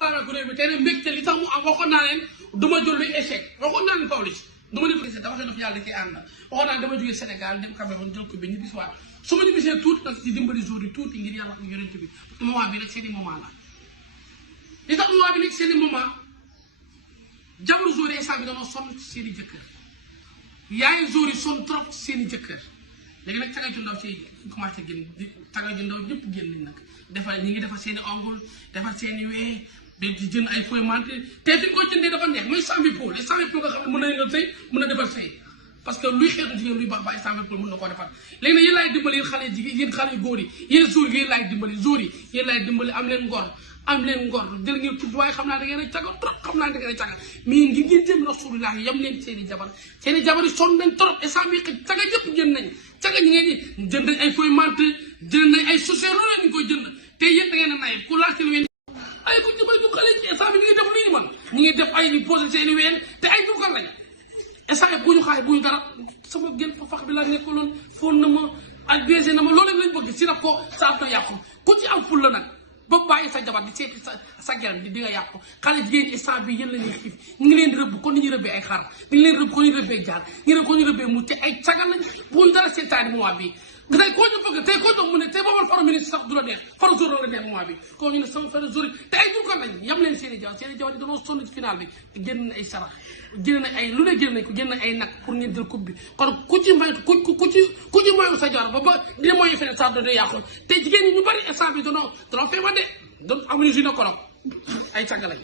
jàkkaarloo ak réew mi te ne mbégte li tax mu am waxoon naa leen du ma jël luy échec waxoon naa leen Pawlish du ma def dafa dof yàlla da ciy ànd waxoon naa dama jógee Sénégal dem Cameroun jël ko bi ñu bis waat su ma ñibbisee tuuti nag ci dimbali jour yi tuuti ngir yàlla ak yonent bi moment bi nag seen i moment la li tax moment bi nag seen i moment jamono jour yi instant bi dañoo sonn ci seen i jëkkër yaay jour yi sonn trop ci seen i jëkkër léegi nag caga ju ndaw ci commencé génn caga ju ndaw ñëpp génn nañ nag defal ñi ngi defal seen i ongle defal seen i wee di jënd ay fooy mante te fi ñu koy jëndee dafa neex mooy 100 000 pour les 100 000 pour nga xam ne mën na yëngal sëy mën na defal sëy parce que luy xeetu jigéen luy baax ba ay 100 000 pour mën na koo defal léegi nag yéen laay dimbali yéen xale jigéen yéen xale yu góor yi yéen jour yi yéen laay dimbali jour yi yéen laay dimbali am leen ngor jël ngeen tudd waaye xam naa da ngeen a caga trop xam naa da ngeen a caga mais ngi ngeen jëm rasulullah yam leen seen i jabar yi sonn nañ trop instant bi caga yëpp jënd nañ caga ñi ngeen di jënd nañ ay fooy mante jënd nañ ay chaussures loolu ñu koy jënd te yéen da ngeen a nay ku laal seen ween ay ku jëmay du xale ci instant bi ñu ngi def lu ñu mën ñu ngi def ay ñu posé seen i ween te ay dugal lañ instant bu ñu xaay bu ñu dara sama gën fax bi laa nekkaloon foon na ma ak baiser na ma loolu lañ bëgg si nag ko sa am na yàqu ku ci am ful la nag ba bàyyi sa jabar di seeti sa geram di nga yàqu xale jigéen instant bi yéen la ñuy xiif ñu ngi leen di rëbb kon ni ñuy rëbbee ay xar ñu ngi leen rëbb kon ñu rëbbee jaar ñu ko ñu rëbbee mu te ay cagal lañ bu ñu dara seetaani moment bi tey koo ñu bëgg tey koo jox mu ne tey boobal faro minute sax du la neex faro jour la neex moment bi koo ñu ne sama faro jour te ay jur ko nañ yam leen seen i jabar yi dañoo sonn ci final bi génn na ay sarax génn na ay lu ne génn nañ ko génn na ay nag pour ngeen jël coupe bi kon ku ci moytu ku ci moytu sa jabar ba dina moy fene sax da yàqu te jigéen ñi ñu bari instant bi danoo feebar de doon amuñu gynécologue ay càggalañ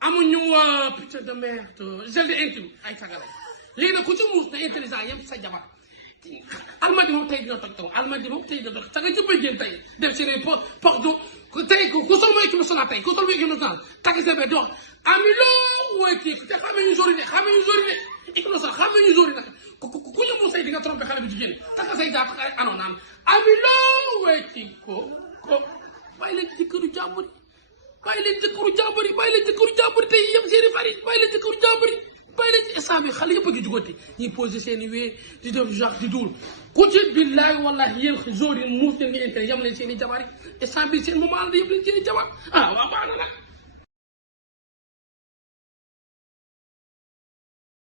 amuñu putain de merde gel de intime ay càggalañ léegi nag ku ci muus na intelligent yem sa jabar almadi moom tey dina toj taw almadi moom tey dina toj caga jëppay génn tey def seen porte tey ku sol mooy équipe nationale tey ku sol mooy équipe nationale tagg sa be dox ami loo wooy kii te xamee ñu jori de équipe nationale xamee ñu jori nag ku ñu muus tey di nga trompé xale bi jigéen takk say jàpp anoon naan ami loo wooy kii ko bàyyi leen jëkkëru jàmbur yi tey yem seen i fari bàyyi leen jëkkëru jàmbur yi bàyyi leen ci instant bi xale yëpp a ngi jugante ñuy posé seen i wee di def genre di duul ku ci billahi wallahi yéen jour yi muus ngeen ngi intérêt yem leen seen i jabar yi instant bi seen moment la yem leen seen i jabar waaw baax na nag